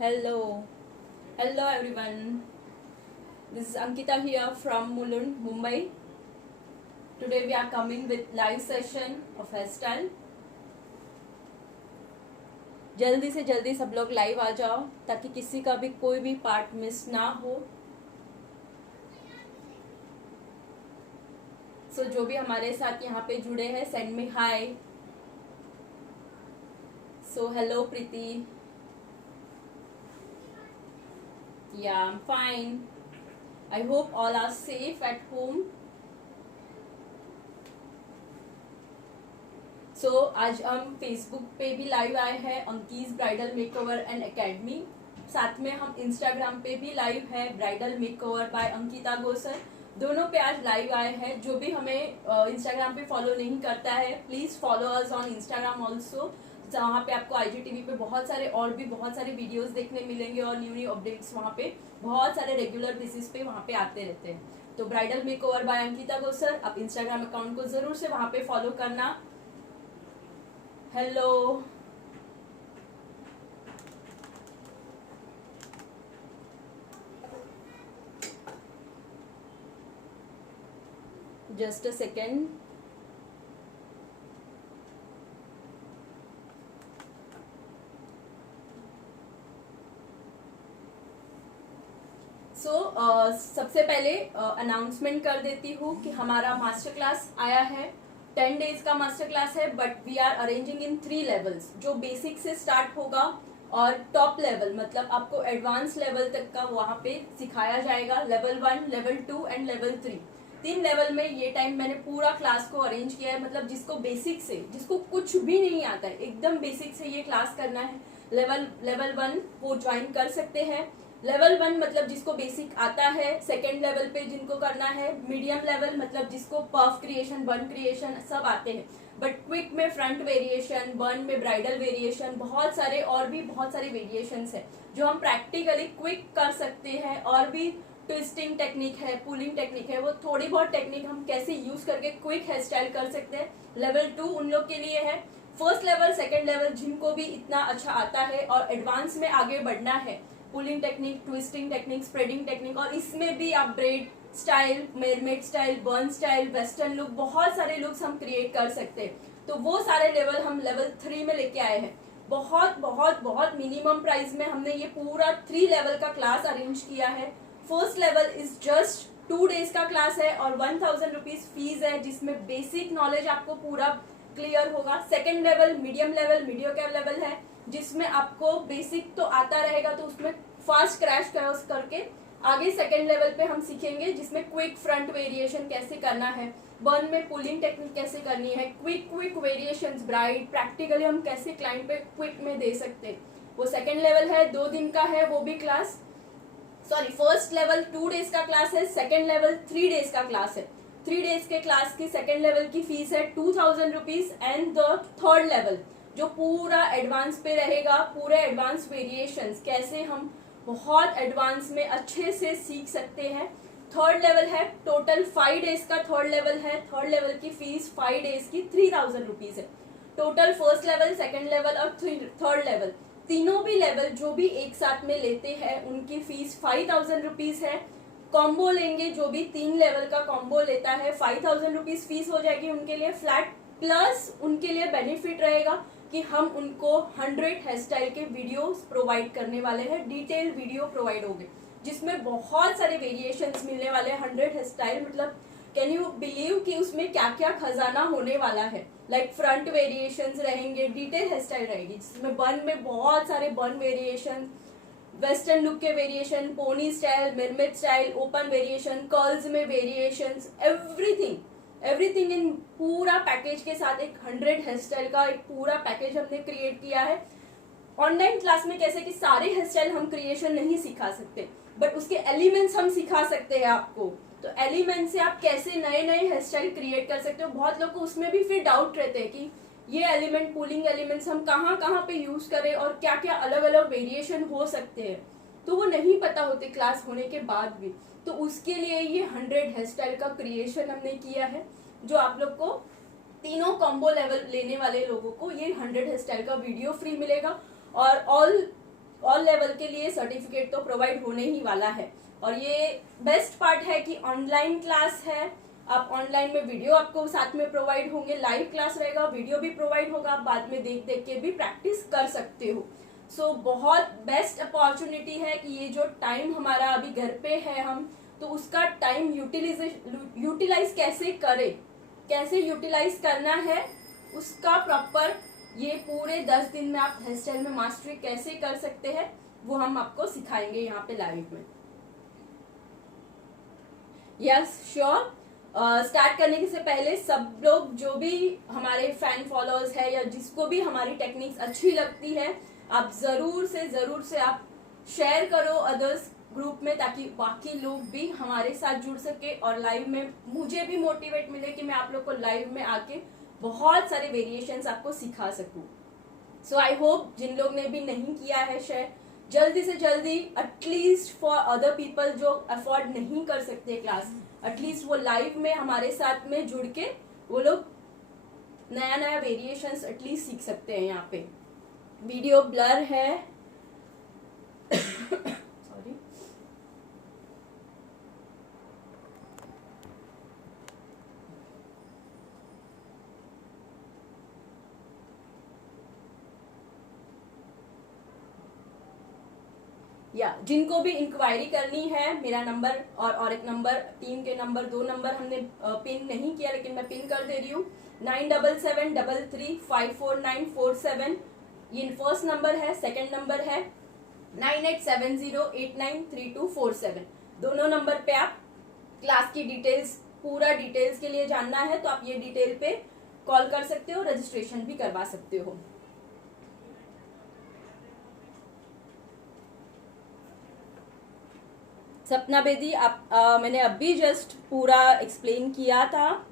Hello, hello everyone. This is Ankita here from Mulund, Mumbai. Today we are coming with live session of hairstyle. जल्दी से जल्दी सब लोग live आ जाओ ताकि किसी का भी कोई भी पार्ट मिस ना हो. सो जो भी हमारे साथ यहाँ पे जुड़े हैं send me hi. So hello Preeti. Yeah, I'm fine. I hope all are safe at home. So आज हम Facebook पे भी लाइव आए हैं अंकीज ब्राइडल मेकओवर एंड एकेडमी. साथ में हम Instagram पे भी लाइव है ब्राइडल मेकओवर बाय अंकिता गोसर. दोनों पे आज लाइव आए हैं. जो भी हमें Instagram पे फॉलो नहीं करता है please follow us on Instagram also. वहाँ पे आपको IGTV पे बहुत सारे वीडियोस देखने मिलेंगे और न्यू अपडेट्स वहाँ पे बहुत सारे रेगुलर बेसिस पे वहाँ पे आते रहते हैं. तो ब्राइडल मेकओवर बाय अंकिता गोसर, आप इंस्टाग्राम अकाउंट को जरूर से वहाँ पे फॉलो करना. Hello, just a second. सबसे पहले अनाउंसमेंट कर देती हूँ कि हमारा मास्टर क्लास आया है. 10 डेज का मास्टर क्लास है but we are arranging in 3 levels. जो बेसिक से स्टार्ट होगा और टॉप लेवल मतलब आपको एडवांस लेवल तक का वहाँ पे सिखाया जाएगा. Level 1, level 2 and level 3. 3 level में ये टाइम मैंने पूरा क्लास को अरेंज किया है. मतलब जिसको बेसिक से, जिसको कुछ भी नहीं आता है, एकदम बेसिक से ये क्लास करना है, लेवल 1 वो ज्वाइन कर सकते हैं. लेवल 1 मतलब जिसको बेसिक आता है. सेकेंड लेवल पे जिनको करना है. मीडियम लेवल मतलब जिसको पफ क्रिएशन, बन क्रिएशन सब आते हैं बट क्विक में फ्रंट वेरिएशन, बर्न में ब्राइडल वेरिएशन, बहुत सारे वेरिएशंस है जो हम प्रैक्टिकली क्विक कर सकते हैं. और भी ट्विस्टिंग टेक्निक है, पुलिंग टेक्निक है, वो थोड़ी बहुत टेक्निक हम कैसे यूज करके क्विक हेयर स्टाइल कर सकते हैं. लेवल 2 उन लोग के लिए है. फर्स्ट लेवल, सेकेंड लेवल जिनको भी इतना अच्छा आता है और एडवांस में आगे बढ़ना है, pulling technique, twisting technique, spreading technique, और इसमें भी आप braid style, mermaid style, bun style, western look, बहुत सारे लुक्स हम क्रिएट कर सकते हैं. तो वो सारे लेवल हम लेवल 3 में लेके आए हैं. बहुत मिनिमम प्राइस में हमने ये पूरा 3 लेवल का क्लास अरेंज किया है. First level is just 2 days का क्लास है और 1000 रुपीज फीस है जिसमें बेसिक नॉलेज आपको पूरा क्लियर होगा. सेकेंड लेवल मीडियम लेवल है जिसमें आपको बेसिक तो आता रहेगा, तो उसमें फास्ट क्रैश करके आगे सेकेंड लेवल पे हम सीखेंगे जिसमें क्विक फ्रंट वेरिएशन कैसे करना है, बर्न में पुलिंग टेक्निक कैसे करनी है, क्विक वेरिएशंस ब्राइड प्रैक्टिकली हम कैसे क्लाइंट पे क्विक में दे सकते हैं. वो सेकेंड लेवल है, 2 दिन का है वो भी क्लास. फर्स्ट लेवल 2 डेज का क्लास है, सेकेंड लेवल 3 डेज का क्लास है. 3 डेज के क्लास की सेकेंड लेवल की फीस है 2000 rupees and the third level जो पूरा एडवांस पे रहेगा, पूरे एडवांस वेरिएशंस कैसे हम बहुत एडवांस में अच्छे से सीख सकते हैं. थर्ड लेवल है, टोटल 5 डेज का थर्ड लेवल है. थर्ड लेवल की फीस 5 डेज की 3000 रुपीज है. Total first level, second level और थर्ड लेवल, तीनों भी लेवल जो भी एक साथ में लेते हैं उनकी फीस 5000 रुपीज है. कॉम्बो लेंगे जो भी 3 लेवल का कॉम्बो लेता है 5000 रुपीज फीस हो जाएगी उनके लिए फ्लैट. प्लस उनके लिए बेनिफिट रहेगा कि हम उनको 100 हेयर स्टाइल के वीडियोस प्रोवाइड करने वाले हैं. डिटेल वीडियो प्रोवाइड होंगे जिसमें बहुत सारे वेरिएशंस मिलने वाले हैं. 100 हेयर स्टाइल मतलब कैन यू बिलीव कि उसमें क्या क्या खजाना होने वाला है. लाइक फ्रंट वेरिएशंस रहेंगे, डिटेल हेयर स्टाइल रहेगी जिसमें बर्न में बहुत सारे बर्न वेरिएशन, वेस्टर्न लुक के variation, pony style, mermaid style, open variation, curls में वेरिएशंस, एवरीथिंग इन पूरा पैकेज के साथ एक 100 हेयर स्टाइल का एक पूरा पैकेज हमने क्रिएट किया है. ऑनलाइन क्लास में कैसे कि सारे हेयर स्टाइल हम क्रिएशन नहीं सिखा सकते बट उसके एलिमेंट्स हम सिखा सकते हैं आपको. तो एलिमेंट से आप कैसे नए हेयर स्टाइल क्रिएट कर सकते हो. बहुत लोग को उसमें भी फिर डाउट रहते हैं कि ये एलिमेंट, पुलिंग एलिमेंट्स हम कहाँ पे यूज करें और क्या क्या अलग अलग वेरिएशन हो सकते हैं, तो वो नहीं पता होते क्लास होने के बाद भी. तो उसके लिए ये 100 हेयर स्टाइल का क्रिएशन हमने किया है जो आप लोग को तीनों कॉम्बो लेवल लेने वाले लोगों को ये 100 हेयर स्टाइल का वीडियो फ्री मिलेगा. और ऑल ऑल लेवल के लिए सर्टिफिकेट तो प्रोवाइड होने ही वाला है। और ये बेस्ट पार्ट है कि ऑनलाइन क्लास है, आप ऑनलाइन में वीडियो आपको साथ में प्रोवाइड होंगे, लाइव क्लास रहेगा, वीडियो भी प्रोवाइड होगा, आप बाद में देख देख के भी प्रैक्टिस कर सकते हो। सो बहुत बेस्ट अपॉर्चुनिटी है कि ये जो टाइम हमारा अभी घर पे है हम, तो उसका टाइम यूटिलाइज कैसे करें, कैसे यूटिलाइज करना है उसका प्रॉपर, ये पूरे 10 दिन में आप हेयर स्टाइल में मास्टरी कैसे कर सकते हैं वो हम आपको सिखाएंगे यहाँ पे लाइव में। Yes sure. स्टार्ट करने से पहले सब लोग जो भी हमारे फैन फॉलोअर्स है या जिसको भी हमारी टेक्निक्स अच्छी लगती है, आप जरूर से आप शेयर करो अदर्स ग्रुप में, ताकि बाकी लोग भी हमारे साथ जुड़ सके और लाइव में मुझे भी मोटिवेट मिले कि मैं आप लोग को लाइव में आके बहुत सारे वेरिएशंस आपको सिखा सकूं। सो आई होप जिन लोग ने भी नहीं किया है शेयर, जल्दी से जल्दी, एटलीस्ट फॉर अदर पीपल जो अफोर्ड नहीं कर सकते क्लास, एटलीस्ट वो लाइव में हमारे साथ में जुड़ के वो लोग नया नया वेरिएशंस एटलीस्ट सीख सकते हैं। यहाँ पे वीडियो ब्लर है सॉरी। या जिनको भी इंक्वायरी करनी है, मेरा नंबर और एक नंबर, टीम के नंबर, 2 नंबर हमने पिन नहीं किया लेकिन मैं पिन कर दे रही हूँ, 9773354947, ये फर्स्ट नंबर है। सेकंड नंबर है 9870893247। दोनों नंबर पे आप क्लास की डिटेल्स, पूरा डिटेल्स के लिए जानना है तो आप ये डिटेल पे कॉल कर सकते हो, रजिस्ट्रेशन भी करवा सकते हो। सपना बेदी, आप मैंने अभी जस्ट पूरा एक्सप्लेन किया था।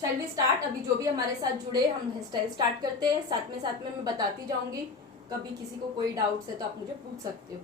Shall we start. अभी जो भी हमारे साथ जुड़े, हम हेयर स्टाइल स्टार्ट करते हैं, साथ में मैं बताती जाऊंगी, कभी किसी को कोई डाउट्स है तो आप मुझे पूछ सकते हो।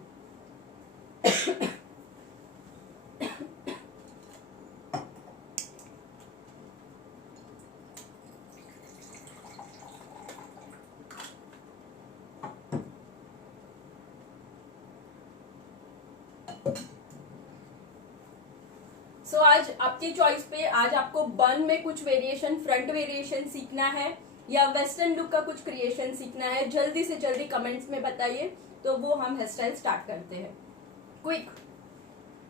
सो आज आपकी चॉइस पे, आज आपको बन में कुछ वेरिएशन, फ्रंट वेरिएशन सीखना है या वेस्टर्न लुक का कुछ क्रिएशन सीखना है, जल्दी से जल्दी कमेंट्स में बताइए, तो वो हम हेयर स्टाइल स्टार्ट करते हैं क्विक।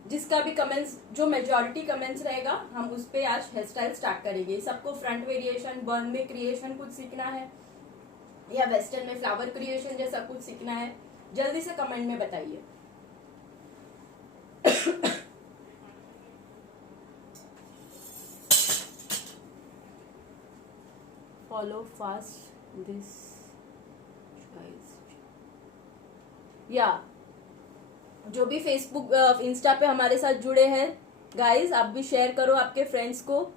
जिसका भी कमेंट्स, जो मेजॉरिटी कमेंट्स रहेगा, हम उस पे आज हेयर स्टाइल स्टार्ट करेंगे। सबको फ्रंट वेरिएशन, बर्न में क्रिएशन कुछ सीखना है या वेस्टर्न में फ्लावर क्रिएशन जैसा कुछ सीखना है, जल्दी से कमेंट में बताइए। Follow fast this guys. या जो भी फेसबुक, इंस्टा पे हमारे साथ जुड़े हैं गाइस, आप भी शेयर करो आपके फ्रेंड्स को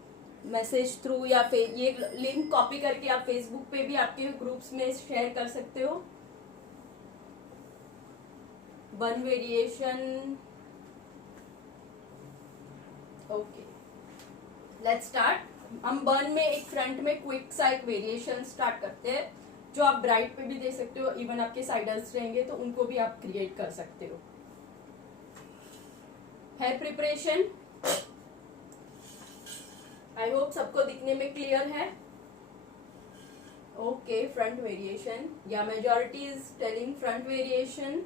मैसेज थ्रू, या ये लिंक कॉपी करके आप फेसबुक पे भी आपके ग्रुप्स में शेयर कर सकते हो। बन वेरिएशन, ओके लेट्स स्टार्ट। हम बर्न में एक फ्रंट में क्विक सा एक वेरिएशन स्टार्ट करते हैं, जो आप ब्राइट पे भी दे सकते हो, इवन आपके साइडर्स रहेंगे तो उनको भी आप क्रिएट कर सकते हो। हेयर प्रिपरेशन, आई होप सबको दिखने में क्लियर है। ओके, फ्रंट वेरिएशन, या majority is telling front variation.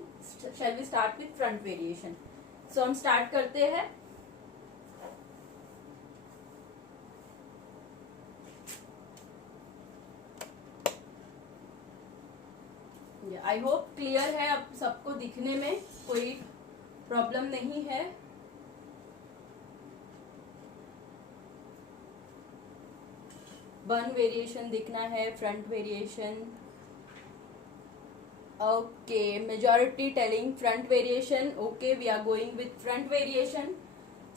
Shall we start with front variation. So हम स्टार्ट करते हैं। आई होप क्लियर है, अब सबको दिखने में कोई प्रॉब्लम नहीं है। बन वेरिएशन दिखना है, front variation, okay, majority telling front variation. Okay, we are going with front variation.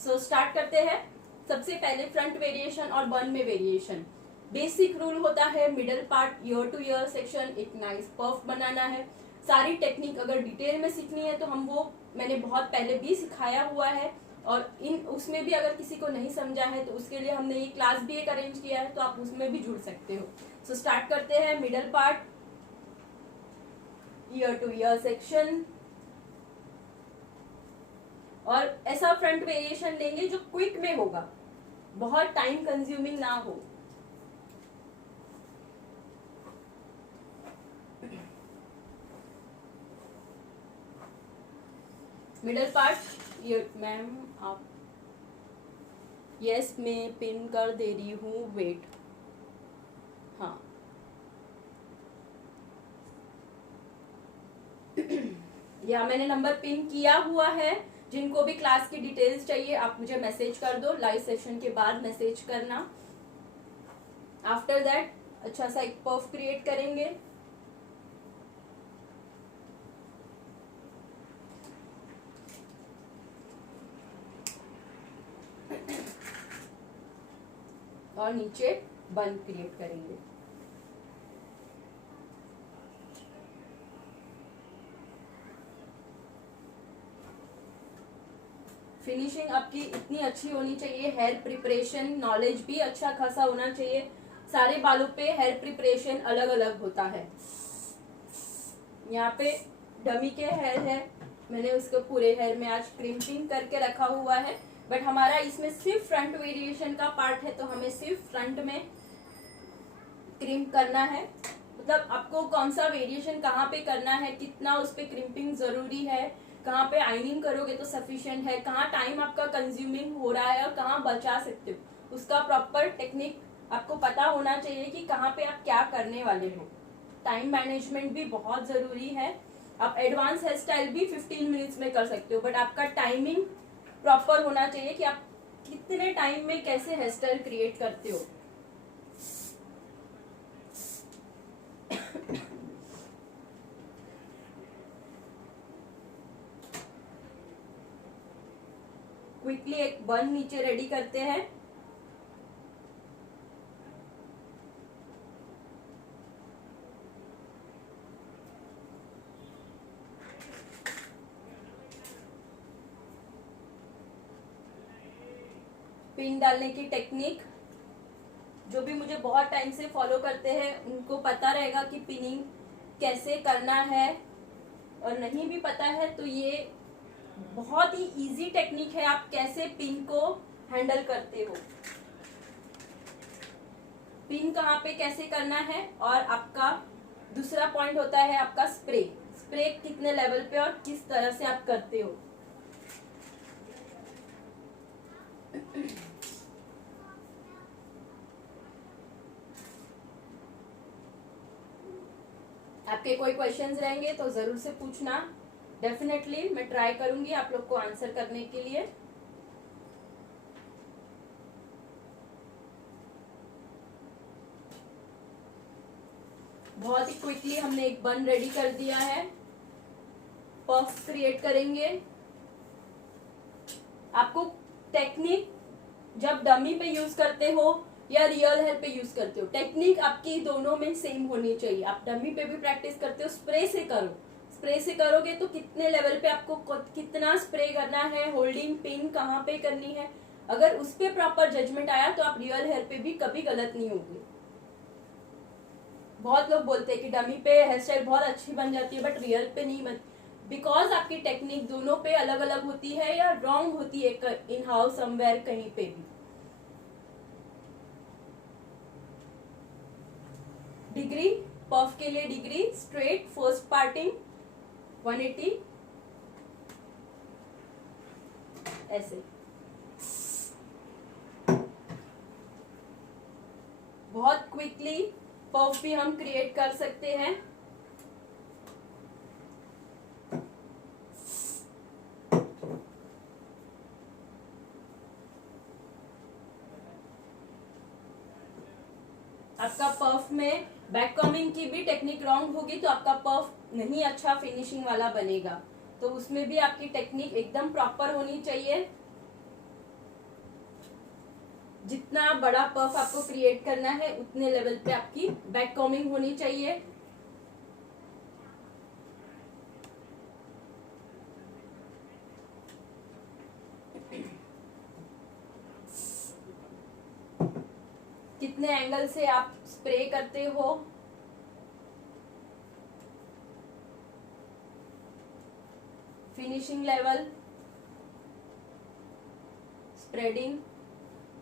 So start करते हैं। सबसे पहले फ्रंट वेरिएशन और बन में वेरिएशन, बेसिक रूल होता है middle part, year two year section, एक नाइस पफ बनाना है। सारी टेक्निक अगर डिटेल में सीखनी है तो हम वो मैंने बहुत पहले भी सिखाया हुआ है, और इन उसमें भी अगर किसी को नहीं समझा है तो उसके लिए हमने ये क्लास भी एक अरेंज किया है, तो आप उसमें भी जुड़ सकते हो। सो स्टार्ट करते हैं middle part, year two year section. और ऐसा फ्रंट वेरिएशन लेंगे जो क्विक में होगा, बहुत टाइम कंज्यूमिंग ना हो। मिडल पार्ट, ये मैम आप, यस मैं पिन कर दे रही हूँ, वेट। हाँ या मैंने नंबर पिन किया हुआ है। जिनको भी क्लास की डिटेल्स चाहिए आप मुझे मैसेज कर दो, लाइव सेशन के बाद मैसेज करना। आफ्टर दैट अच्छा सा एक पफ क्रिएट करेंगे। और नीचे बन क्रिएट करेंगे। फिनिशिंग आपकी इतनी अच्छी होनी चाहिए, हेयर प्रिपरेशन नॉलेज भी अच्छा खासा होना चाहिए। सारे बालों पे हेयर प्रिपरेशन अलग अलग होता है। यहाँ पे डमी के हेयर है, मैंने उसको पूरे हेयर में आज क्रिम्पिंग करके रखा हुआ है, बट हमारा इसमें सिर्फ फ्रंट वेरिएशन का पार्ट है, तो हमें सिर्फ फ्रंट में क्रिम्प करना है। मतलब आपको कौन सा वेरिएशन कहाँ पे करना है, कितना उस पे क्रिम्पिंग जरूरी है, कहाँ पे आइनिंग करोगे तो सफिशिएंट है, कहाँ टाइम आपका कंज्यूमिंग हो रहा है और कहाँ बचा सकते हो, उसका प्रॉपर टेक्निक आपको पता होना चाहिए कि कहाँ पे आप क्या करने वाले हो। टाइम मैनेजमेंट भी बहुत जरूरी है। आप एडवांस हेयर स्टाइल भी 15 मिनट्स में कर सकते हो, बट आपका टाइमिंग प्रॉपर होना चाहिए कि आप कितने टाइम में कैसे हेयर स्टाइल क्रिएट करते हो। क्विकली एक बन नीचे रेडी करते हैं। पिन डालने की टेक्निक, जो भी मुझे बहुत टाइम से फॉलो करते हैं उनको पता रहेगा कि पिनिंग कैसे करना है, और नहीं भी पता है तो ये बहुत ही इजी टेक्निक है, आप कैसे पिन को हैंडल करते हो, पिन कहाँ पे कैसे करना है। और आपका दूसरा पॉइंट होता है आपका स्प्रे, स्प्रे कितने लेवल पे और किस तरह से आप करते हो। आपके कोई क्वेश्चंस रहेंगे तो जरूर से पूछना, डेफिनेटली मैं ट्राई करूंगी आप लोग को आंसर करने के लिए। बहुत ही क्विकली हमने एक बन रेडी कर दिया है। पफ क्रिएट करेंगे। आपको टेक्निक जब डमी पे यूज करते हो या रियल हेयर पे यूज करते हो, टेक्निक आपकी दोनों में सेम होनी चाहिए। आप डमी पे भी प्रैक्टिस करते हो, स्प्रे से करो। स्प्रे से करोगे तो कितने लेवल पे आपको कितना स्प्रे करना है, होल्डिंग पिन कहाँ पे करनी है, अगर उस पे प्रॉपर जजमेंट आया तो आप रियल हेयर पे भी कभी गलत नहीं होगी। बहुत लोग बोलते हैं कि डमी पे हेयर स्टाइल बहुत अच्छी बन जाती है बट रियल पे नहीं बनती, बिकॉज आपकी टेक्निक दोनों पे अलग अलग होती है या रॉन्ग होती है इन हाउस समवेयर कहीं पे भी। डिग्री, पफ के लिए डिग्री, स्ट्रेट, फर्स्ट पार्टिंग 180, ऐसे बहुत क्विकली पफ भी हम क्रिएट कर सकते हैं। आपका पफ में बैक कॉमिंग की भी टेक्निक रॉन्ग होगी तो आपका पफ नहीं अच्छा फिनिशिंग वाला बनेगा, तो उसमें भी आपकी टेक्निक एकदम प्रॉपर होनी चाहिए। जितना बड़ा पफ आपको क्रिएट करना है उतने लेवल पे आपकी बैक कॉमिंग होनी चाहिए। कितने एंगल से आप स्प्रे करते हो, फिनिशिंग लेवल, स्प्रेडिंग।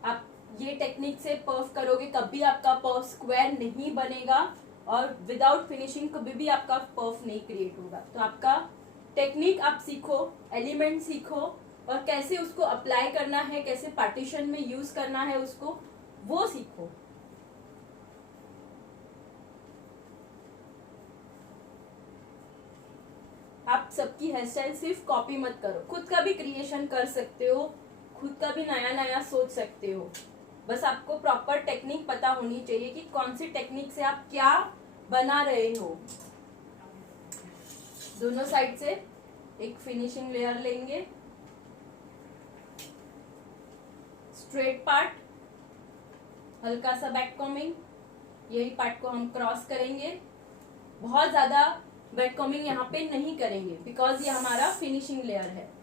आप ये टेक्निक से पर्फ करोगे कभी आपका पर्फ स्क्वायर नहीं बनेगा और विदाउट फिनिशिंग कभी भी आपका पर्फ नहीं क्रिएट होगा। तो आपका टेक्निक आप सीखो, एलिमेंट सीखो और कैसे उसको अप्लाई करना है, कैसे पार्टीशन में यूज करना है उसको, वो सीखो। आप सबकी हेयर स्टाइल सिर्फ कॉपी मत करो, खुद का भी क्रिएशन कर सकते हो, खुद का भी नया नया सोच सकते हो। बस आपको प्रॉपर टेक्निक पता होनी चाहिए कि कौन सी टेक्निक से आप क्या बना रहे हो। दोनों साइड से एक फिनिशिंग लेयर लेंगे, स्ट्रेट पार्ट, हल्का सा बैक कॉमिंग, यही पार्ट को हम क्रॉस करेंगे। बहुत ज्यादा बैक कॉमिंग यहाँ पे नहीं करेंगे बिकॉज ये हमारा फिनिशिंग लेयर है।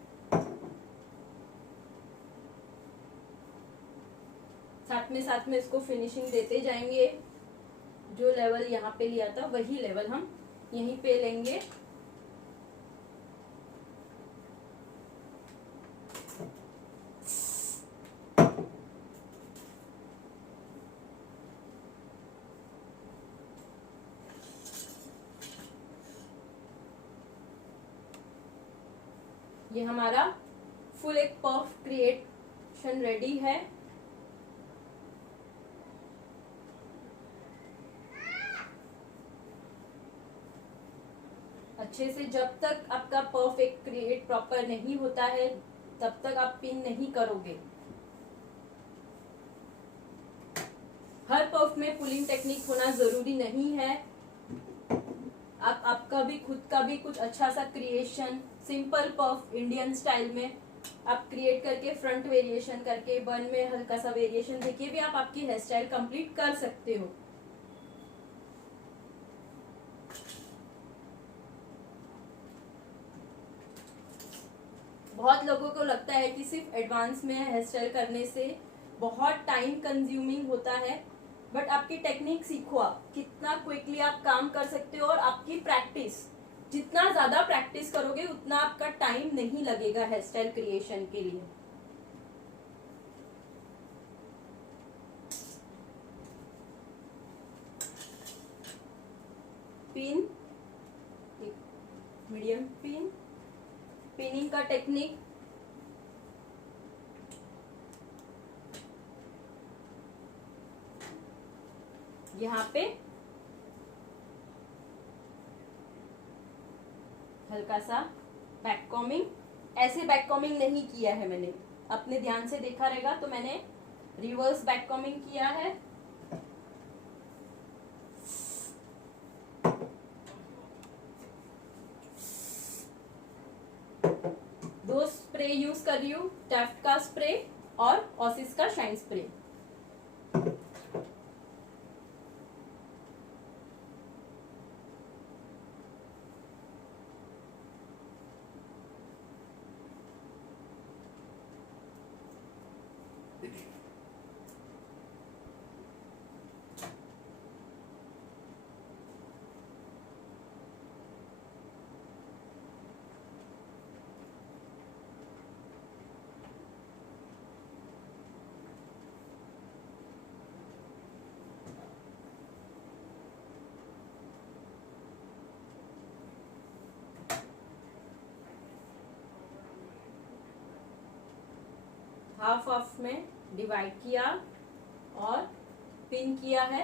साथ में इसको फिनिशिंग देते जाएंगे। जो लेवल यहाँ पे लिया था वही लेवल हम यहीं पे लेंगे। ये हमारा फुल एक पफ क्रिएशन रेडी है। अच्छे से जब तक आपका पफ एक क्रिएट प्रॉपर नहीं होता है तब तक आप पिन नहीं करोगे। हर पफ में पुलिंग टेक्निक होना जरूरी नहीं है। आप आपका भी खुद का भी कुछ अच्छा सा creation, simple puff Indian style में आप क्रिएट करके फ्रंट वेरिएशन करके बन में हल्का सा वेरिएशन देके भी आप आपकी हेयर स्टाइल कंप्लीट कर सकते हो। बहुत लोगों को लगता है कि सिर्फ एडवांस में हेयर स्टाइल करने से बहुत टाइम कंज्यूमिंग होता है, बट आपकी टेक्निक सीखो, आप कितना क्विकली आप काम कर सकते हो और आपकी प्रैक्टिस, जितना ज्यादा प्रैक्टिस करोगे उतना आपका टाइम नहीं लगेगा हेयर स्टाइल क्रिएशन के लिए। पिन, मीडियम पिन, पिनिंग का टेक्निक। यहाँ पे हल्का सा बैक कॉमिंग, ऐसे बैक कॉमिंग नहीं किया है मैंने, अपने ध्यान से देखा रहेगा तो मैंने रिवर्स बैक कॉमिंग किया है। दो स्प्रे यूज कर रही हूँ, टैफ्ट का स्प्रे और ऑसिस का शाइन स्प्रे। हाफ हाफ में डिवाइड किया और पिन किया है।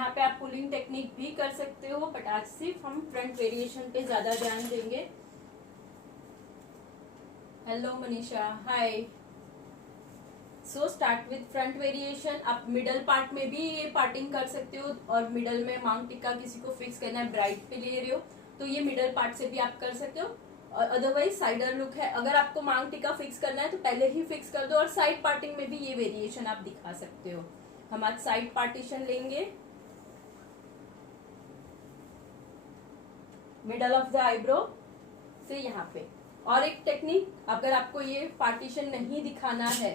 यहाँ पे आप पुलिंग टेक्निक भी कर सकते हो, बट आज सिर्फ हम फ्रंट वेरिएशन पे ज्यादा ध्यान देंगे। Hello Manisha, hi. So start with front variation. आप मिडल पार्ट में भी ये पार्टिंग कर सकते हो, और मिडल में मांग टिक्का किसी को फिक्स करना है, ब्राइड पे ले रहे हो तो ये मिडल पार्ट से भी आप कर सकते हो। और अदरवाइज साइडर लुक है, अगर आपको मांग टिक्का फिक्स करना है तो पहले ही फिक्स कर दो, और साइड पार्टिंग में भी ये वेरिएशन आप दिखा सकते हो। हम आज साइड पार्टीशन लेंगे, मिडल ऑफ द आईब्रो से यहाँ पे। और एक टेक्निक, अगर आपको ये पार्टीशन नहीं दिखाना है,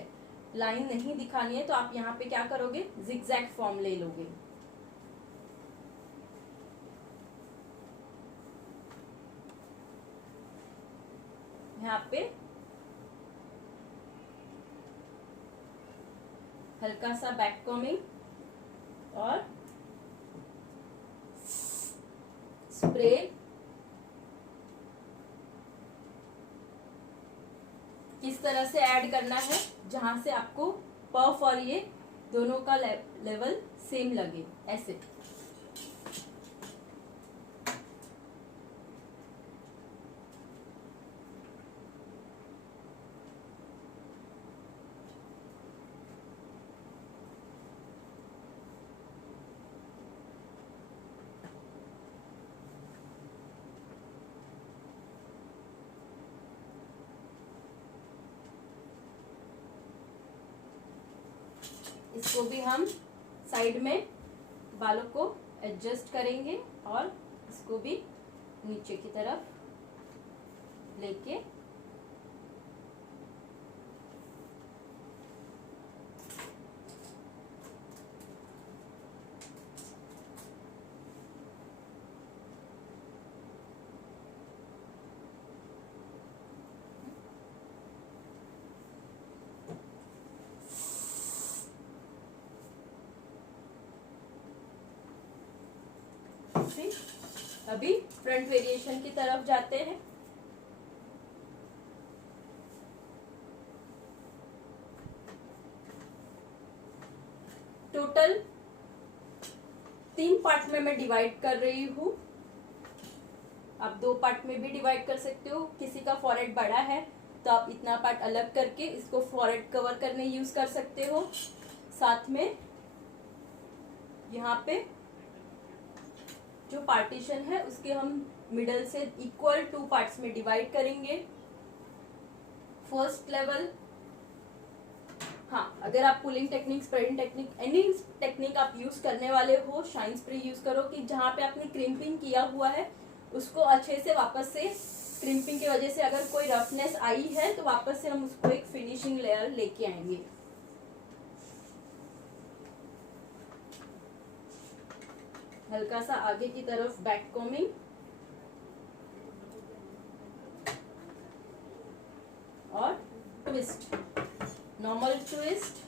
लाइन नहीं दिखानी है, तो आप यहाँ पे क्या करोगे, जिगजैग फॉर्म ले लोगे। यहाँ पे हल्का सा बैक कॉमिंग और स्प्रे किस तरह से ऐड करना है, जहां से आपको पफ और ये दोनों का लेवल सेम लगे, ऐसे। इसको भी हम साइड में बालों को एडजस्ट करेंगे, और इसको भी नीचे की तरफ लेके अभी फ्रंट वेरिएशन की तरफ जाते हैं। टोटल 3 पार्ट में मैं डिवाइड कर रही हूँ। आप 2 पार्ट में भी डिवाइड कर सकते हो। किसी का फॉरहेड बड़ा है तो आप इतना पार्ट अलग करके इसको फॉरहेड कवर करने यूज कर सकते हो। साथ में यहाँ पे जो पार्टीशन है उसके हम मिडल से इक्वल 2 पार्ट्स में डिवाइड करेंगे। फर्स्ट लेवल, हाँ, अगर आप pulling technique, spreading technique, any technique आप यूज करने वाले हो, शाइन स्प्रे यूज करो कि जहाँ पे आपने क्रिम्पिंग किया हुआ है उसको अच्छे से वापस से, क्रिम्पिंग की वजह से अगर कोई रफनेस आई है तो वापस से हम उसको एक फिनिशिंग लेयर लेके आएंगे। हल्का सा आगे की तरफ बैक कॉमिंग और ट्विस्ट, नॉर्मल ट्विस्ट,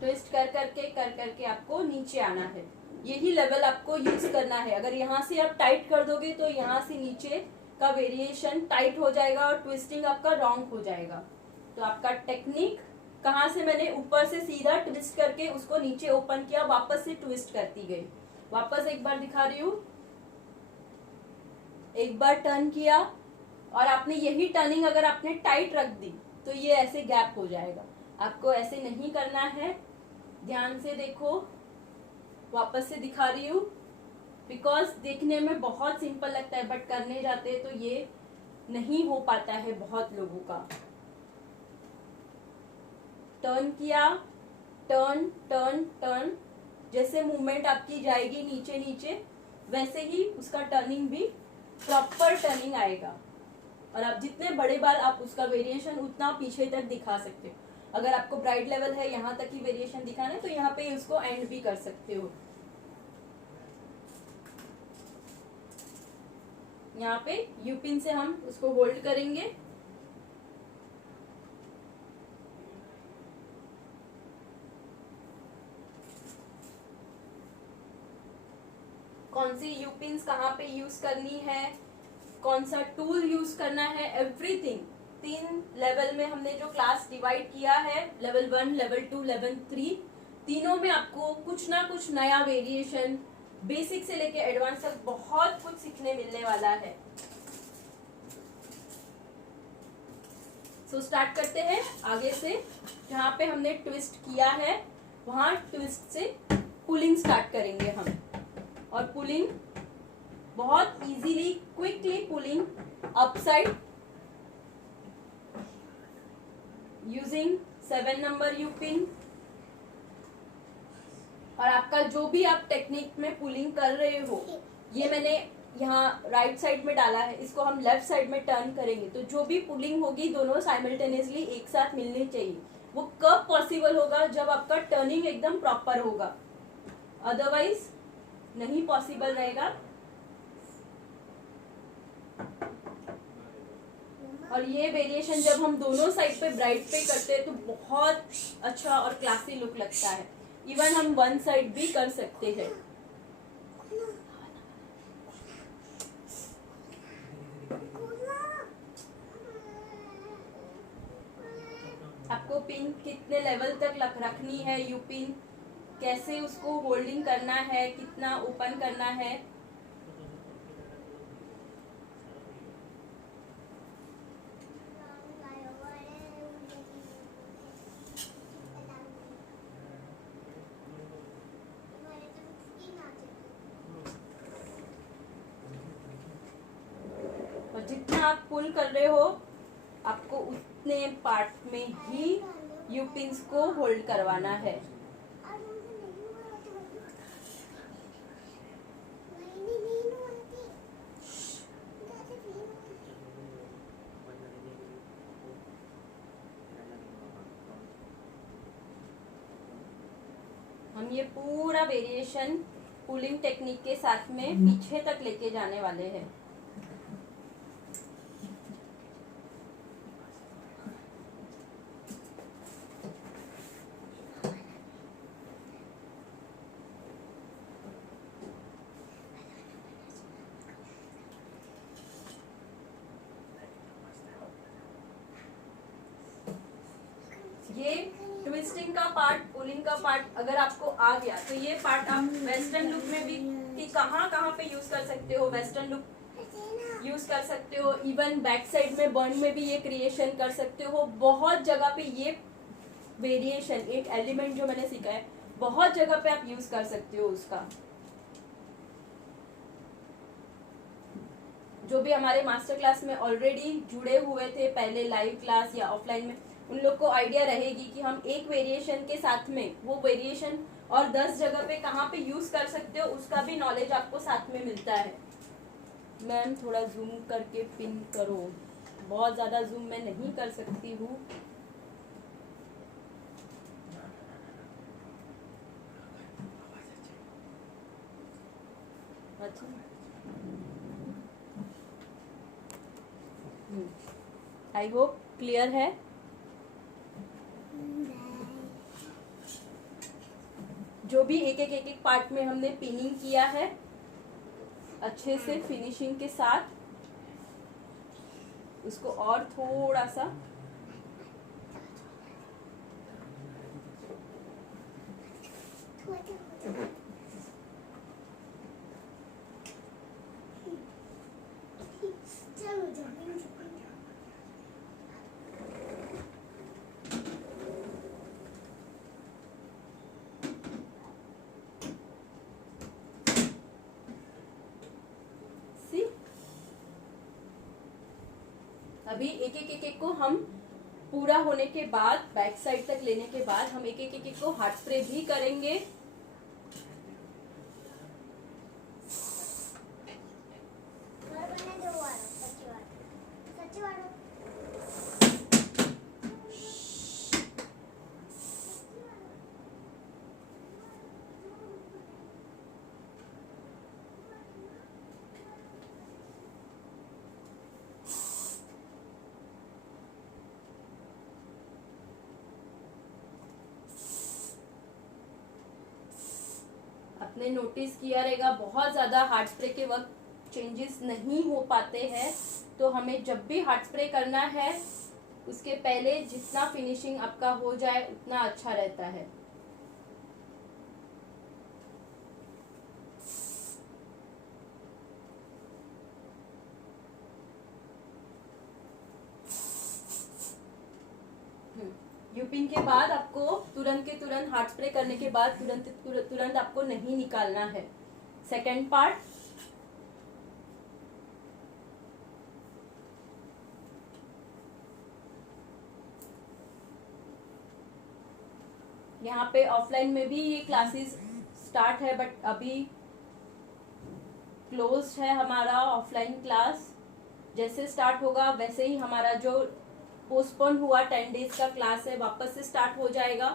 ट्विस्ट कर करके आपको नीचे आना है। यही लेवल आपको यूज करना है। अगर यहाँ से आप टाइट कर दोगे तो यहाँ से नीचे का वेरिएशन टाइट हो जाएगा और ट्विस्टिंग आपका रॉन्ग हो जाएगा। तो आपका टेक्निक, कहाँ से मैंने ऊपर से सीधा ट्विस्ट करके उसको नीचे ओपन किया, वापस से ट्विस्ट करती गई। वापस एक बार दिखा रही हूँ, एक बार टर्न किया और आपने यही टर्निंग अगर आपने टाइट रख दी तो ये ऐसे गैप हो जाएगा। आपको ऐसे नहीं करना है, ध्यान से देखो। वापस से दिखा रही हूँ, बिकॉज देखने में बहुत सिंपल लगता है बट करने जाते तो ये नहीं हो पाता है बहुत लोगों का। टर्न किया, टर्न टर्न टर्न, जैसे मूवमेंट आपकी जाएगी नीचे नीचे वैसे ही उसका टर्निंग भी प्रॉपर टर्निंग आएगा। और आप जितने बड़े बाल आप उसका वेरिएशन उतना पीछे तक दिखा सकते हो। अगर आपको ब्राइड लेवल है यहाँ तक ही वेरिएशन दिखाना है तो यहाँ पे उसको एंड भी कर सकते हो। यहाँ पे यूपिन से हम उसको होल्ड करेंगे। कौन सी यूपिन्स कहाँ पे यूज करनी है, कौन सा टूल यूज करना है, एवरीथिंग। 3 लेवल में हमने जो क्लास डिवाइड किया है, लेवल 1, लेवल 2, लेवल 3, तीनों में आपको कुछ ना कुछ नया वेरिएशन बेसिक से लेके एडवांस तक बहुत कुछ सीखने मिलने वाला है। सो स्टार्ट करते हैं आगे से। जहाँ पे हमने ट्विस्ट किया है वहां ट्विस्ट से पुलिंग स्टार्ट करेंगे हम। और पुलिंग बहुत easily quickly pulling upside using 7 number you pin. और आपका जो भी आप टेक्निक में पुलिंग कर रहे हो, ये मैंने यहाँ राइट साइड में डाला है, इसको हम लेफ्ट साइड में टर्न करेंगे। तो जो भी पुलिंग होगी दोनों साइमल्टेनियसली एक साथ मिलनी चाहिए। वो कब पॉसिबल होगा? जब आपका टर्निंग एकदम प्रॉपर होगा, अदरवाइज नहीं पॉसिबल रहेगा। और ये वेरिएशन जब हम दोनों साइड पे ब्राइट पे करते हैं तो बहुत अच्छा और क्लासी लुक लगता है। इवन हम वन साइड भी कर सकते हैं। आपको पिन कितने लेवल तक रखनी है, यू पिन कैसे उसको होल्डिंग करना है, कितना ओपन करना है। और जितना आप पुल कर रहे हो आपको उतने पार्ट में ही यू पिन्स को होल्ड करवाना है। हम ये पूरा वेरिएशन पुलिंग टेक्निक के साथ में पीछे तक लेके जाने वाले हैं। ये ट्विस्टिंग का पार्ट, पुलिंग का पार्ट अगर आपको आ गया तो ये पार्ट आप वेस्टर्न लुक में भी कहाँ पे यूज कर सकते हो। वेस्टर्न लुक यूज कर सकते हो, इवन बैक साइड में बर्न में भी ये क्रिएशन कर सकते हो। बहुत जगह पे ये वेरिएशन, एक एलिमेंट जो मैंने सीखा है, बहुत जगह पे आप यूज कर सकते हो उसका। जो भी हमारे मास्टर क्लास में ऑलरेडी जुड़े हुए थे पहले लाइव क्लास या ऑफलाइन में, उन लोग को आइडिया रहेगी कि हम एक वेरिएशन के साथ में वो वेरिएशन और 10 जगह पे कहाँ पे यूज कर सकते हो, उसका भी नॉलेज आपको साथ में मिलता है। मैम थोड़ा जूम करके पिन करो, बहुत ज्यादा जूम मैं नहीं कर सकती हूँ। अच्छा, आई होप क्लियर है। जो भी एक एक पार्ट में हमने पिनिंग किया है अच्छे से फिनिशिंग के साथ, उसको और थोड़ा सा अभी एक एक को हम पूरा होने के बाद, बैक साइड तक लेने के बाद हम एक एक को हाथ स्प्रे भी करेंगे। आपने नोटिस किया रहेगा बहुत ज्यादा हार्ड स्प्रे के वक्त चेंजेस नहीं हो पाते हैं, तो हमें जब भी हार्ड स्प्रे करना है उसके पहले जितना फिनिशिंग आपका हो जाए उतना अच्छा रहता है। के बाद आपको तुरंत के तुरंत हार्ट स्प्रे करने के बाद तुरंत आपको नहीं निकालना है। सेकेंड पार्ट, यहाँ पे ऑफलाइन में भी ये क्लासेस स्टार्ट है, बट अभी क्लोज है हमारा ऑफलाइन क्लास। जैसे स्टार्ट होगा वैसे ही हमारा जो पोस्टपोन हुआ 10 डेज का क्लास है वापस से स्टार्ट हो जाएगा।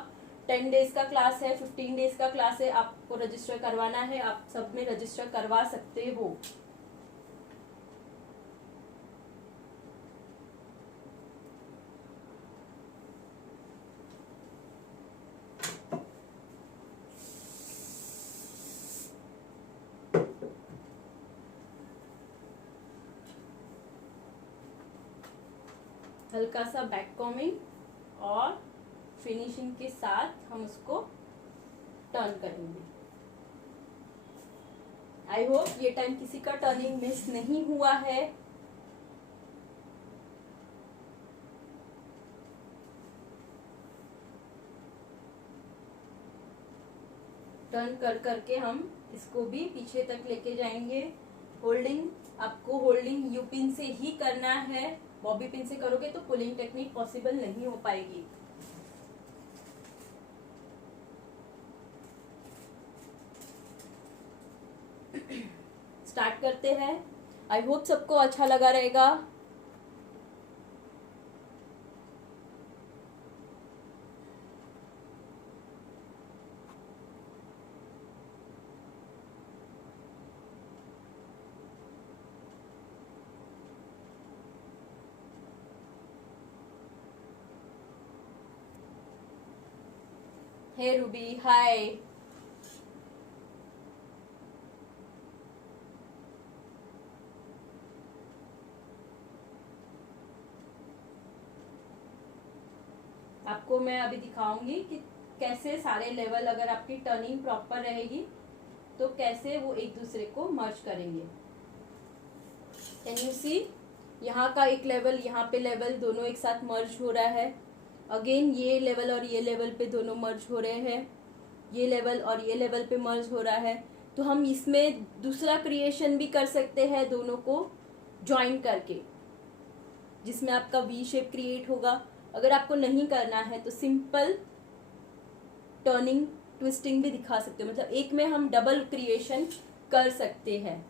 10 डेज का क्लास है, 15 डेज का क्लास है, आपको रजिस्टर करवाना है, आप सब में रजिस्टर करवा सकते हो। हल्का सा बैक कॉमिंग और फिनिशिंग के साथ हम उसको टर्न करेंगे। आई होप ये टाइम किसी का टर्निंग मिस नहीं हुआ है। टर्न कर करके हम इसको भी पीछे तक लेके जाएंगे। होल्डिंग, आपको होल्डिंग यू पिन से ही करना है। बॉबी पिन से करोगे तो पुलिंग टेक्निक पॉसिबल नहीं हो पाएगी। स्टार्ट करते हैं। आई होप सबको अच्छा लगा रहेगा। हे रूबी, हाय। आपको मैं अभी दिखाऊंगी कि कैसे सारे लेवल, अगर आपकी टर्निंग प्रॉपर रहेगी तो कैसे वो एक दूसरे को मर्ज करेंगे। कैन यू सी, यहाँ का एक लेवल, यहाँ पे लेवल दोनों एक साथ मर्ज हो रहा है। अगेन ये लेवल और ये लेवल पे दोनों मर्ज हो रहे हैं, ये लेवल और ये लेवल पे मर्ज हो रहा है। तो हम इसमें दूसरा क्रिएशन भी कर सकते हैं दोनों को ज्वाइन करके, जिसमें आपका वी शेप क्रिएट होगा। अगर आपको नहीं करना है तो सिंपल टर्निंग ट्विस्टिंग भी दिखा सकते हो, मतलब एक में हम डबल क्रिएशन कर सकते हैं।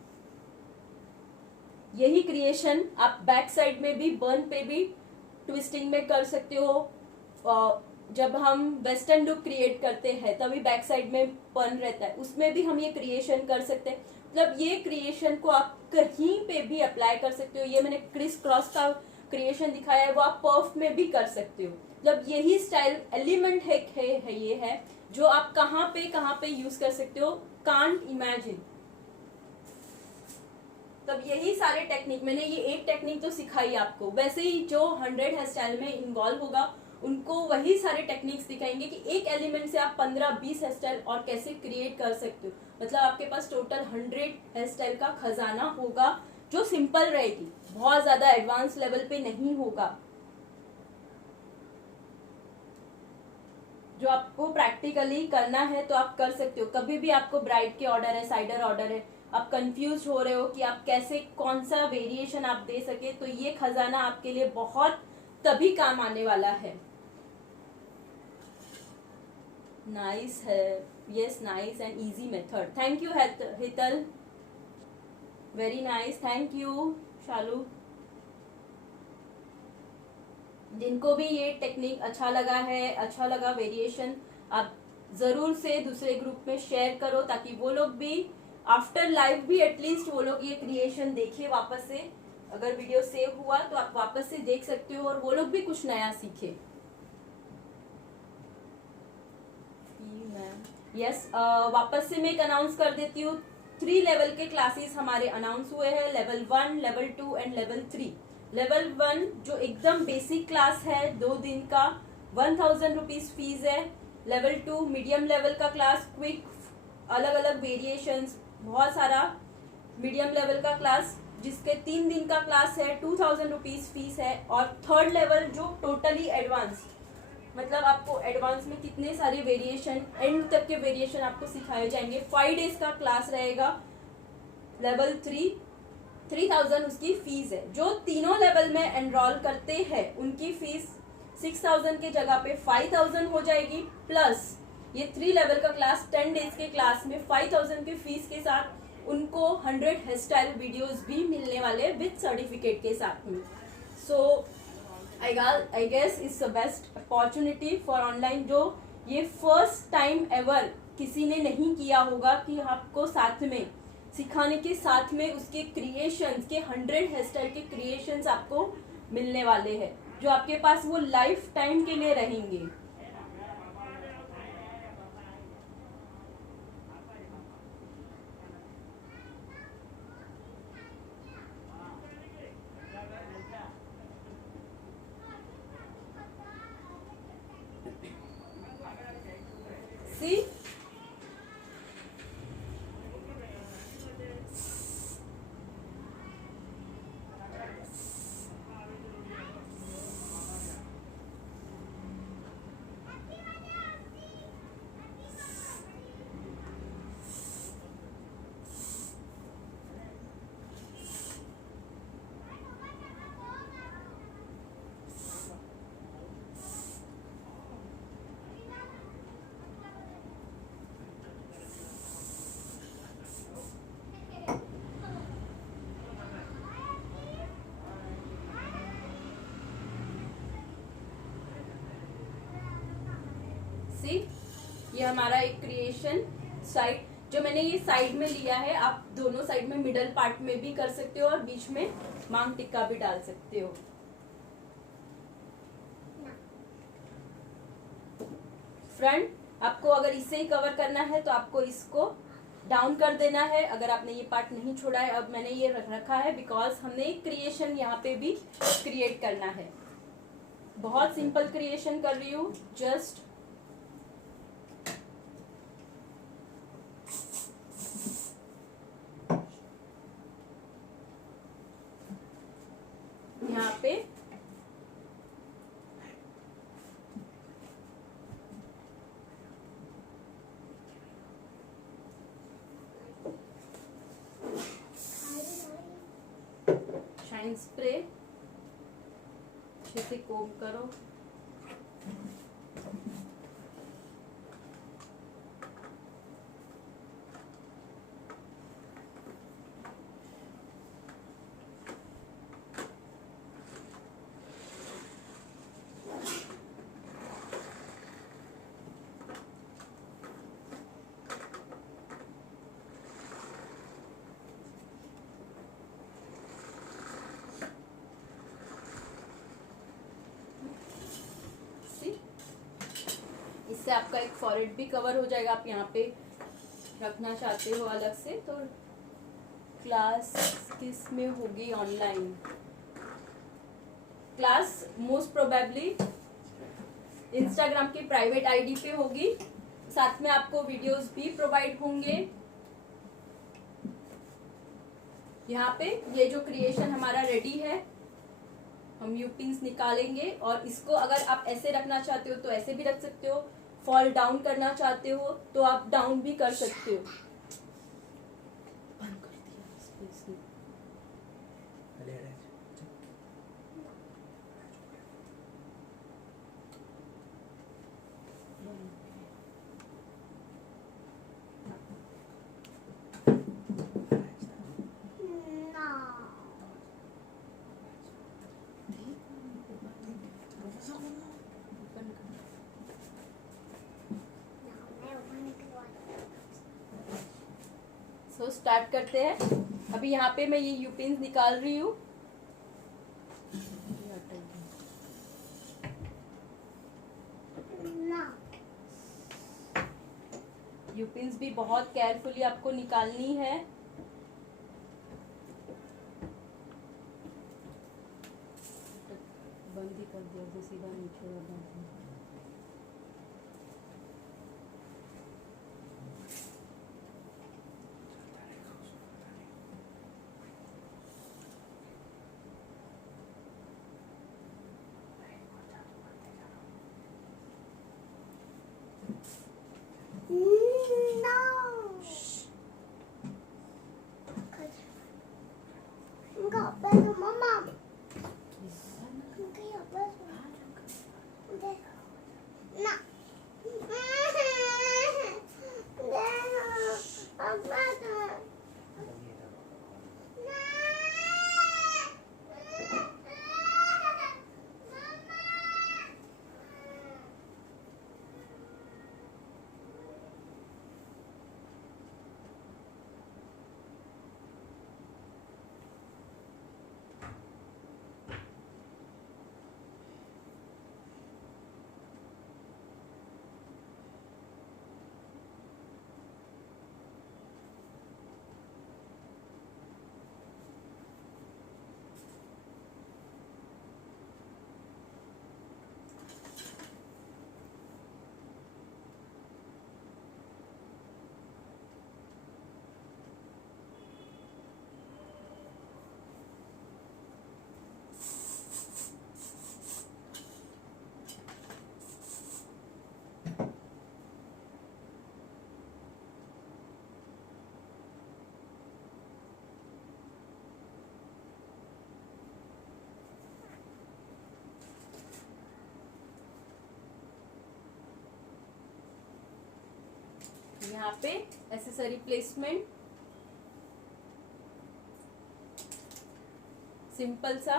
यही क्रिएशन आप बैक साइड में भी, बर्न पे भी ट्विस्टिंग में कर सकते हो। जब हम वेस्टर्न लुक क्रिएट करते हैं तभी बैक साइड में बर्न रहता है, उसमें भी हम ये क्रिएशन कर सकते हैं। मतलब ये क्रिएशन को आप कहीं पे भी अप्लाई कर सकते हो। ये मैंने क्रिस क्रॉस का क्रिएशन दिखाया है, वो आप पर्फ में भी कर सकते हो। मतलब यही स्टाइल एलिमेंट है ये है जो आप कहाँ पे यूज कर सकते हो, कांट इमेजिन। तब यही सारे टेक्निक, मैंने ये एक टेक्निक तो सिखाई आपको, वैसे ही जो 100 हेयर स्टाइल में इन्वॉल्व होगा उनको वही सारे टेक्निक्स दिखाएंगे कि एक एलिमेंट से आप 15-20 हेयर स्टाइल और कैसे क्रिएट कर सकते हो। मतलब आपके पास टोटल 100 हेयर स्टाइल का खजाना होगा जो सिंपल रहेगी, बहुत ज्यादा एडवांस लेवल पे नहीं होगा। जो आपको प्रैक्टिकली करना है तो आप कर सकते हो। कभी भी आपको ब्राइड के ऑर्डर है, साइडर ऑर्डर है, आप कंफ्यूज हो रहे हो कि आप कैसे कौन सा वेरिएशन आप दे सके, तो ये खजाना आपके लिए बहुत तभी काम आने वाला है। नाइस है, yes, nice and easy method. Thank you Hital, very nice, thank you Shalu. जिनको भी ये टेक्निक अच्छा लगा है, अच्छा लगा वेरिएशन, आप जरूर से दूसरे ग्रुप में शेयर करो ताकि वो लोग भी आफ्टर लाइव भी एटलीस्ट वो लोग ये क्रिएशन देखे वापस से। अगर वीडियो सेव हुआ तो आप वापस से देख सकते हो और वो लोग भी कुछ नया सीखे। यस, वापस से मैं एक अनाउंस कर देती हूँ। 3 लेवल के क्लासेस हमारे अनाउंस हुए हैं, level 1, level 2 and level 3। Level 1 जो एकदम बेसिक क्लास है 2 दिन का, 1000 रुपीज फीस है। लेवल 2 मीडियम लेवल का क्लास, क्विक, अलग अलग वेरिएशंस, बहुत सारा मीडियम लेवल का क्लास जिसके 3 दिन का क्लास है, 2000 रुपीज फीस है। और 3rd लेवल जो टोटली एडवांस मतलब आपको एडवांस में कितने सारे वेरिएशन, एंड तक के वेरिएशन आपको सिखाए जाएंगे। 5 डेज का क्लास रहेगा। लेवल 3 3000 उसकी फीस है। जो तीनों लेवल में एनरोल करते हैं उनकी फीस 6000 के जगह पे 5000 हो जाएगी, प्लस ये 3 लेवल का क्लास 10 डेज के क्लास में 5000 की फीस के साथ उनको 100 हेयर स्टाइल वीडियोज भी मिलने वाले विद सर्टिफिकेट के साथ में। So I guess it's the best opportunity for online, जो ये फर्स्ट टाइम एवर किसी ने नहीं किया होगा कि आपको साथ में सिखाने के साथ में उसके क्रिएशंस के 100 हेयर स्टाइल के क्रिएशंस आपको मिलने वाले हैं, जो आपके पास वो लाइफ टाइम के लिए रहेंगे। सी ये हमारा एक क्रिएशन साइड, जो मैंने ये साइड में लिया है, आप दोनों साइड में मिडल पार्ट में भी कर सकते हो और बीच में मांग टिक्का भी डाल सकते हो। फ्रंट आपको अगर इससे ही कवर करना है तो आपको इसको डाउन कर देना है। अगर आपने ये पार्ट नहीं छोड़ा है, अब मैंने ये रखा है बिकॉज हमने एक क्रिएशन यहाँ पे भी क्रिएट करना है। बहुत सिंपल क्रिएशन कर रही हूँ, जस्ट यहाँ पे शाइन स्प्रे अच्छे से कोम करो। इससे आपका एक फॉरहेड भी कवर हो जाएगा। आप यहाँ पे रखना चाहते हो अलग से, तो क्लास किस में होगी? Online class most probably Instagram की प्राइवेट आईडी पे होगी। साथ में आपको वीडियोस भी प्रोवाइड होंगे। यहाँ पे ये जो क्रिएशन हमारा रेडी है, हम यू पिन्स निकालेंगे और इसको अगर आप ऐसे रखना चाहते हो तो ऐसे भी रख सकते हो, फॉल डाउन करना चाहते हो तो आप डाउन भी कर सकते हो। बंद कर दिया। सो स्टार्ट करते हैं। अभी यहाँ पे मैं ये यू पिन्स निकाल रही हूँ। यू पिन्स भी बहुत केयरफुली आपको निकालनी है। बंद ही कर दिया तो सीधा नीचे वाला। यहाँ पे एक्सेसरी प्लेसमेंट सिंपल सा,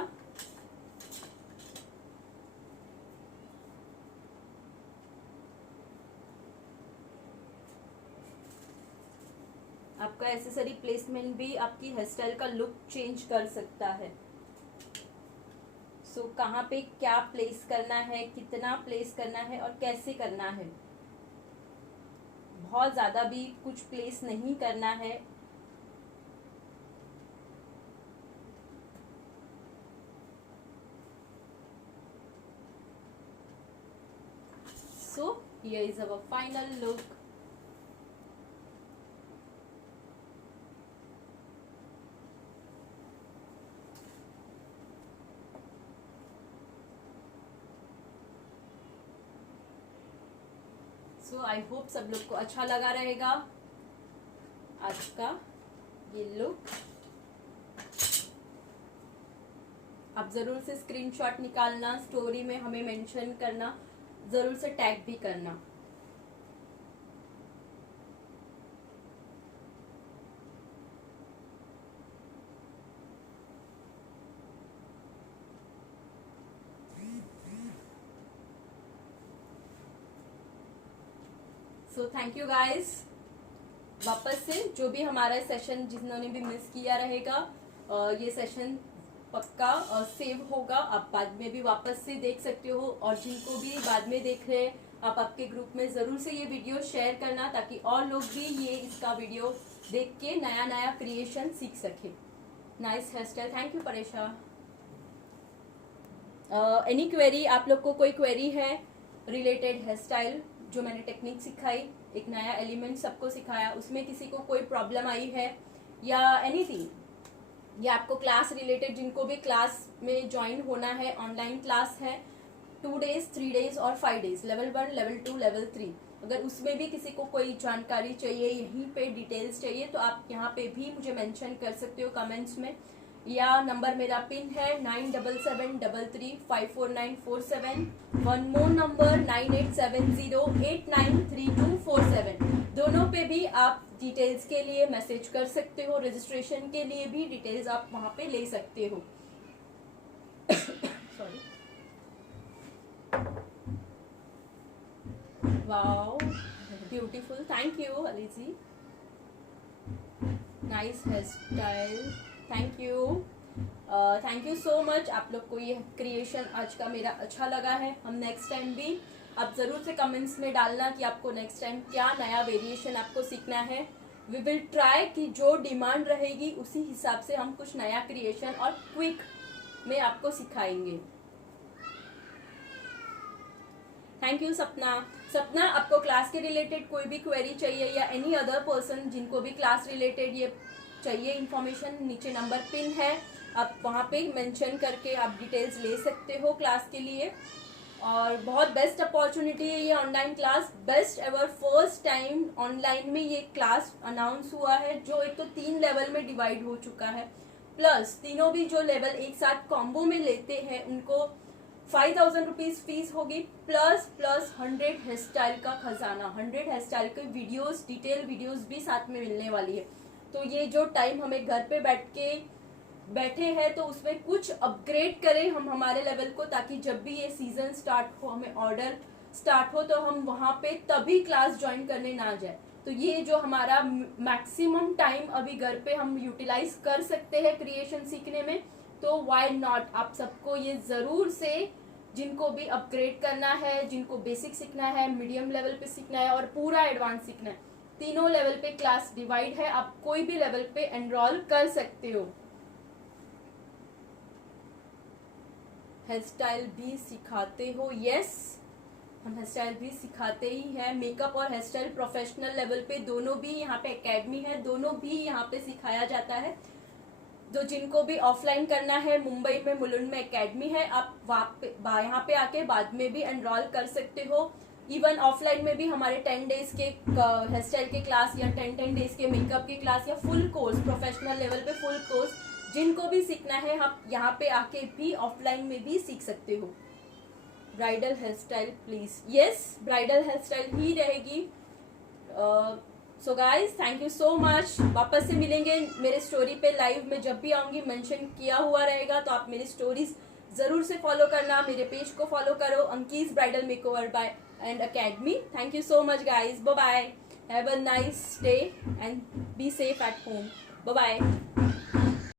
आपका एक्सेसरी प्लेसमेंट भी आपकी हेयर स्टाइल का लुक चेंज कर सकता है। सो कहाँ पे क्या प्लेस करना है, कितना प्लेस करना है और कैसे करना है, बहुत ज्यादा भी कुछ प्लेस नहीं करना है। So here is our final look. So I hope सब लोग को अच्छा लगा रहेगा आज का ये लुक। आप जरूर से स्क्रीनशॉट निकालना, स्टोरी में हमें मेंशन करना, जरूर से टैग भी करना। So thank you guys. वापस से जो भी हमारा सेशन जिन्होंने भी मिस किया रहेगा, ये सेशन पक्का सेव होगा, आप बाद में भी वापस से देख सकते हो। और जिनको भी बाद में देख रहे हैं, आप आपके ग्रुप में जरूर से ये वीडियो शेयर करना ताकि और लोग भी ये इसका वीडियो देख के नया नया क्रिएशन सीख सके। Nice hair style, thank you Paresha. Any query, आप लोग को कोई क्वेरी है रिलेटेड हेयर स्टाइल, जो मैंने टेक्निक सिखाई, एक नया एलिमेंट सबको सिखाया, उसमें किसी को कोई प्रॉब्लम आई है या एनीथिंग, या आपको क्लास रिलेटेड, जिनको भी क्लास में ज्वाइन होना है, ऑनलाइन क्लास है 2 डेज 3 डेज और 5 डेज, लेवल 1 लेवल 2 लेवल 3, अगर उसमें भी किसी को कोई जानकारी चाहिए, यहीं पे डिटेल्स चाहिए, तो आप यहाँ पे भी मुझे मेंशन कर सकते हो कमेंट्स में, या नंबर मेरा पिन है 9773354947, वन मोर नंबर 9870893247, दोनों पे भी आप डिटेल्स के लिए मैसेज कर सकते हो। रजिस्ट्रेशन के लिए भी डिटेल्स आप वहां पे ले सकते हो। Sorry. Wow beautiful, thank you Ali ji, nice hair style, thank you so much. आप लोग को ये क्रिएशन आज का मेरा अच्छा लगा है। हम नेक्स्ट टाइम भी, आप ज़रूर से कमेंट्स में डालना कि आपको नेक्स्ट टाइम क्या नया वेरिएशन आपको सीखना है। वी विल ट्राई कि जो डिमांड रहेगी उसी हिसाब से हम कुछ नया क्रिएशन और क्विक में आपको सिखाएंगे। थैंक यू सपना। सपना, आपको क्लास के रिलेटेड कोई भी क्वेरी चाहिए या एनी अदर पर्सन जिनको भी क्लास रिलेटेड ये चाहिए इन्फॉर्मेशन, नीचे नंबर पिन है, आप वहाँ पे मेंशन करके आप डिटेल्स ले सकते हो क्लास के लिए। और बहुत बेस्ट अपॉर्चुनिटी है ये online class, best ever, first time online में ये क्लास अनाउंस हुआ है, जो एक तो 3 लेवल में डिवाइड हो चुका है। प्लस तीनों भी जो लेवल एक साथ कॉम्बो में लेते हैं उनको 5000 रुपीज फीस होगी, प्लस 100 हेयर स्टाइल का खजाना, 100 हेयर स्टाइल के वीडियोस, डिटेल वीडियोस भी साथ में मिलने वाली है। तो ये जो टाइम हमें घर पे बैठे हैं तो उसमें कुछ अपग्रेड करें हम हमारे लेवल को, ताकि जब भी ये सीजन स्टार्ट हो, हमें ऑर्डर स्टार्ट हो तो हम वहां पे तभी क्लास ज्वाइन करने ना जाए। तो ये जो हमारा मैक्सिमम टाइम अभी घर पे हम यूटिलाइज कर सकते हैं क्रिएशन सीखने में, तो व्हाई नॉट। आप सबको ये जरूर से, जिनको भी अपग्रेड करना है, जिनको बेसिक सीखना है, मीडियम लेवल पे सीखना है और पूरा एडवांस सीखना है, तीनों लेवल पे क्लास डिवाइड है, आप कोई भी लेवल पे एनरोल कर सकते हो। हेयर स्टाइल भी सिखाते हो? यस, हम हेयर स्टाइल भी सिखाते ही हैं। मेकअप और हेयर स्टाइल प्रोफेशनल लेवल पे दोनों भी यहाँ पे एकेडमी है, दोनों भी यहाँ पे सिखाया जाता है। तो जिनको भी ऑफलाइन करना है, मुंबई में मुलुंड में एकेडमी है, आप यहाँ पे आके बाद में भी एनरोल कर सकते हो। इवन ऑफलाइन में भी हमारे 10 डेज के हेयर स्टाइल के क्लास या 10 डेज के मेकअप की क्लास या फुल कोर्स, प्रोफेशनल लेवल पे फुल कोर्स, जिनको भी सीखना है आप यहाँ पे आके भी ऑफलाइन में भी सीख सकते हो। Bridal hair style please? Yes, bridal hair style ही रहेगी। So guys, thank you so much. वापस से मिलेंगे मेरे स्टोरी पे लाइव में, जब भी आऊंगी मेंशन किया हुआ रहेगा, तो आप मेरी स्टोरीज जरूर से फॉलो करना, मेरे पेज को फॉलो करो, Anki's bridal makeover by and academy. Thank you so much guys, bye bye, have a nice day and be safe at home, bye bye.